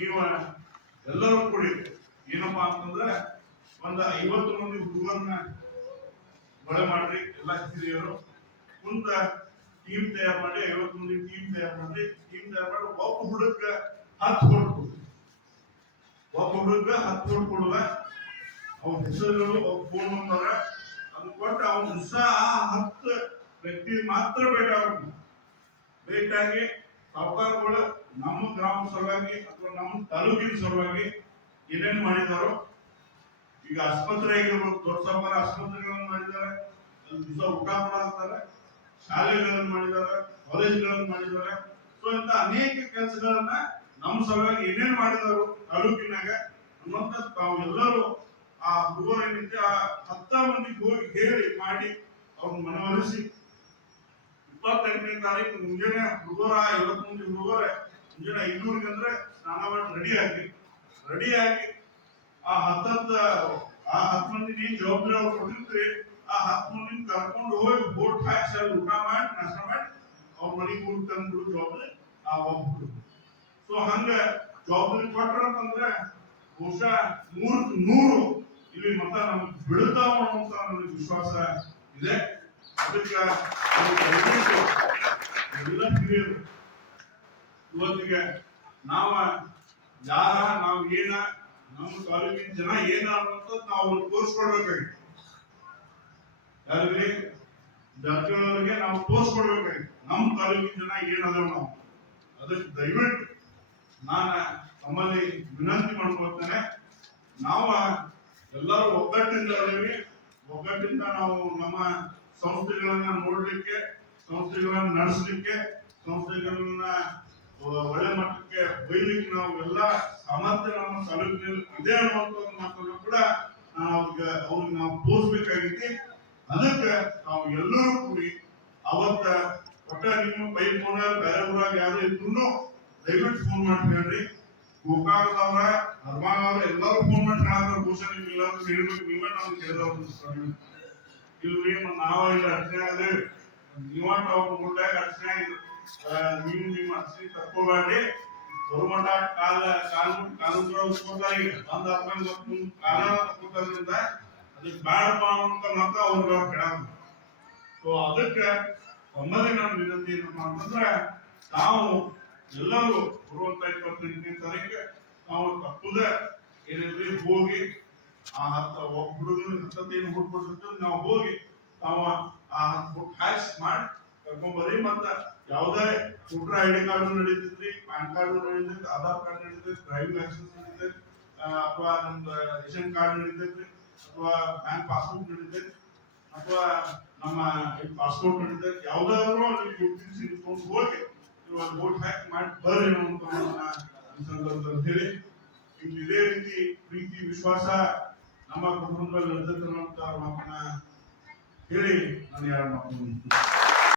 ನೀವು ಎಲ್ಲರೂ ಕೂಡಿ ಏನಪ್ಪಾ ಅಂತಂದ್ರೆ ಒಂದು 50 ಮಂದಿ ಹುಡುಗರನ್ನ ಬಳೆ ಮಾಡ್ರಿ. ಎಲ್ಲ ಹಿರಿಯರು ಕುಂತ ಟೀಮ್ ತಯಾರು ಮಾಡಿ 50 ಮಂದಿ ಟೀಮ್ ತಯಾರು ಮಾಡಿ ಒಬ್ಬ ಹುಡುಗ 10 ಓಟ್ ಕೊಡ್ತೀವಿ. ಒಬ್ಬ ಹುಡುಗ 10 ಓಟ್ ಕೊಡುವ ಅವ್ನ ಹೆಸರುಗಳು ಫೋನ್ ನಂಬರ್ ಅದು ಕೊಟ್ಟು ಅವನ ದಿವಸ ಆ 10 ವ್ಯಕ್ತಿ ಮಾತ್ರ ಭೇಟಿಯಾಗಿ ಸಾವುಕಾರಗಳು ನಮ್ಮ ಗ್ರಾಮ ಸಲುವಾಗಿ ಅಥವಾ ನಮ್ಮ ತಾಲೂಕಿನ ಸಲುವಾಗಿ ಏನೇನು ಮಾಡಿದಾರೋ, ಈಗ ಆಸ್ಪತ್ರೆ ಆಗಿರ್ಬೋದು, ದೊಡ್ಡ ಸಾವುಕಾರ ಆಸ್ಪತ್ರೆಗಳನ್ನು ಮಾಡಿದ್ದಾರೆ, ಅಲ್ಲಿ ದಿವಸ ಊಟ ಮಾಡ್ತಾರೆ, ಶಾಲೆಗಳನ್ನು ಮಾಡಿದ್ದಾರೆ, ಕಾಲೇಜ್ಗಳನ್ನು ಮಾಡಿದ್ದಾರೆ. ಸೊ ಇಂತ ಅನೇಕ ಕೆಲಸಗಳನ್ನ ನಮ್ಮ ಸಲುವಾಗಿ ಏನೇನು ಮಾಡಿದಾರೋ ತಾಲೂಕಿನಾಗ ಅನ್ನೋಂಥ ತಾವು ಎಲ್ಲರೂ ಆ ಹುಡುಗರು ಏನಿದೆ ಆ 10 ಮಂದಿಗೆ ಹೋಗಿ ಹೇಳಿ ಮಾಡಿ ಅವ್ರನ್ನ ಮನವೊಲಿಸಿ 28ನೇ ತಾರೀಕು ಮುಂಜಾನೆ ಹುಡುಗರ 50 ಮಂದಿ ಹುಡುಗರ ಮುಂಜಾನೆ 5:00 ಅಂದ್ರೆ ಸ್ನಾನ ಮಾಡಿ ರೆಡಿಯಾಗಿ ಆ 10 ಮಂದಿ ನೀನ್ ಜವಾಬ್ದಾರಿ ಅವ್ರು ಕೊಟ್ಟಿರ್ತೀರಿ. ಆ 10 ಮಂದಿ ಕರ್ಕೊಂಡು ಹೋಗಿ ಬೋಟ್ ಹಾಕಿ ಅಲ್ಲಿ ಊಟ ಮಾಡಿ ನಾಷ್ಟ ಮಾಡಿ ಅವ್ರ ಮನೆಗೆ ಊಟ ತಂದ್ಬಿಡು ಜವಾಬ್ದಾರಿ ಆ ಒಬ್ಬರು. ಸೊ ಹಂಗ ಜವಾಬ್ದಾರಿ ಕೊಟ್ರ ಅಂತಂದ್ರೆ ಬಹುಶಃ 100 ಇಲ್ಲಿ ಮತ ನಮ್ಗೆ ಬೀಳ್ತಾವ ಅನ್ನುವಂತ ನನಗೆ ವಿಶ್ವಾಸ ಇದೆ. ಅದಕ್ಕೆ ಎಲ್ಲ ಹಿರಿಯರು ಇವತ್ತಿಗೆ ನಾವು ಏನ ನಮ್ಮ ತಾಲೂಕಿನ ಜನ ಏನ ಅನ್ನೋಂಥದ್ದು ನಾವು ಅವ್ರಿಗೆ ತೋರಿಸ್ಕೊಡ್ಬೇಕಾಗಿತ್ತು. ಯಾರಿಗೆ ಜಾರಕಿಹೊಳಿಯವರಿಗೆ ನಾವು ತೋರಿಸ್ಕೊಡ್ಬೇಕಾಗಿತ್ತು ನಮ್ಮ ತಾಲೂಕಿನ ಜನ ಏನದಾವ ನಾವು. ಅದಕ್ಕೆ ದಯವಿಟ್ಟು ನಾನು ತಮ್ಮಲ್ಲಿ ವಿನಂತಿ ಮಾಡ್ಕೊಳ್ತೇನೆ, ನಾವು ಎಲ್ಲರೂ ಒಗ್ಗಟ್ಟಿಂದ ನಾವು ನಮ್ಮ ಸಂಸ್ಥೆಗಳನ್ನ ನೋಡ್ಲಿಕ್ಕೆ, ಸಂಸ್ಥೆಗಳನ್ನ ನಡೆಸಲಿಕ್ಕೆ, ಸಂಸ್ಥೆಗಳನ್ನ ಒಳ್ಳೆ ಮಟ್ಟಕ್ಕೆ ಒಯ್ಲಿಕ್ಕೆ ನಾವು ಎಲ್ಲ ಸಾಮರ್ಥ್ಯ ನಮ್ಮ ತಾಲೂಕಿನಲ್ಲಿ ಇದೆ ಅನ್ನುವಂಥ ಒಂದು ಮಾತನ್ನು ಕೂಡ ಅವ್ರಿಗೆ ನಾವು ತೋರಿಸ್ಬೇಕಾಗೈತಿ. ಅದಕ್ಕೆ ನಾವು ಎಲ್ಲರೂ ಕೂಡಿ ಅವತ್ತ ಒಟ್ಟ ನಿಮ್ಮ ಪೈ ಫೋನ್ ಬೇರೆ ಊರಾಗ ಯಾರು ಇದ್ರು ದಯವಿಟ್ಟು ಫೋನ್ ಮಾಡಿ ಹೇಳ್ರಿ. ಗೋಕಾಕದವ್ರ ಹರ್ಮಾನವ್ರ ಎಲ್ಲರೂ ಫೋನ್ ಮಾಡಿ ಹೇಳಿದ್ರೆ ಬಹುಶಃ ನಿಮ್ಗೆಲ್ಲರೂ ಹೇಳ್ಬೇಕು. ನೀವೇ ನಾವು ಕೇಳಿದವ್ರು ಇಲ್ರಿ ನಾವ ಇಲ್ಲ ಅರ್ಚನೆ ಅದೇ ನೀವಾಟ ಅವ್ರ ಮುಂದಾಗ ಅರ್ಚನೆ ನೀವು ನಿಮ್ಮ ಅರ್ಚನೆ ತಕ್ಕೋಬೇಡ್ರಿ. ಗೌರ್ಮೆಂಟ್ ಕಾನೂನು ಉಸ್ಕೊತಾರೆ. ಈಗ ಬಂದಾದ್ಮೇಲೆ ಕಾನೂನು ತಕ್ಕೋದ್ರಿಂದ ಅದಕ್ಕೆ ಬೇಡಪ್ಪ ಅನ್ನೋಂತ ಮಾತ್ರ ಅವ್ರಿಗೆ ಹೇಳೋದು. ಸೊ ಅದಕ್ಕೆ ತಮ್ಮಲ್ಲಿ ನಾನು ವಿನಂತಿ ಏನಪ್ಪಾ ಅಂತಂದ್ರೆ ನಾವು ಎಲ್ಲರೂ ಬರುವಂತ 28ನೇ ತಾರೀಕಿಗೆ ನಾವು ತಪ್ಪದ ಏನಿದ್ರೆ ಹೋಗಿ ಆ ಹುಡುಗನ ಏನು ಹುಡ್ಕೊಟ್ಟಿರ್ತೀವಿ ನಾವು ಹೋಗಿ ನಾವು ಆ ಹ್ಯಾಶ್ ಮಾಡಿ ಕರ್ಕೊಂಡ್ಬರ್ರಿ. ಮತ್ತ ಯಾವುದೇ ವೋಟರ್ ID ಕಾರ್ಡ್ ನಡೀತೈತ್ರಿ, ಪ್ಯಾನ್ ಕಾರ್ಡ್ ನಡೀತೈತಿ, ಆಧಾರ್ ಕಾರ್ಡ್ ನಡೀತೈತಿ, ಡ್ರೈವಿಂಗ್ ಲೈಸೆನ್ಸ್ ನಡೀತೈತಿ, ಅಥವಾ ನಮ್ದು ರೇಷನ್ ಕಾರ್ಡ್ ನಡೀತೈತ್ರಿ, ಅಥವಾ ಬ್ಯಾಂಕ್ ಪಾಸ್ಬುಕ್ ನಡೀತೈತಿ, ಅಥವಾ ನಮ್ಮ ಪಾಸ್ಪೋರ್ಟ್ ನಡೀತೈತಿ. ಯಾವ್ದಾದ್ರು ನೀವು ಗುರುತಿಸಿಕೊಂಡು ಹೋಗಿ ನೀವು ಅಲ್ಲಿ ವೋಟ್ ಹಾಕಿ ಮಾಡಿ ಬರ್ರಿ ಅನ್ನುವಂತ ಈ ಸಂದರ್ಭದಲ್ಲಿ ಹೇಳಿ, ಇದೇ ರೀತಿ ಪ್ರೀತಿ ವಿಶ್ವಾಸ ನಮ್ಮ ಕುಟುಂಬದಲ್ಲಿ ನಡೆದಿರುವಂತ ಮಾತನ್ನ ಹೇಳಿ ನಾನು ಯಾರು ಮಾತು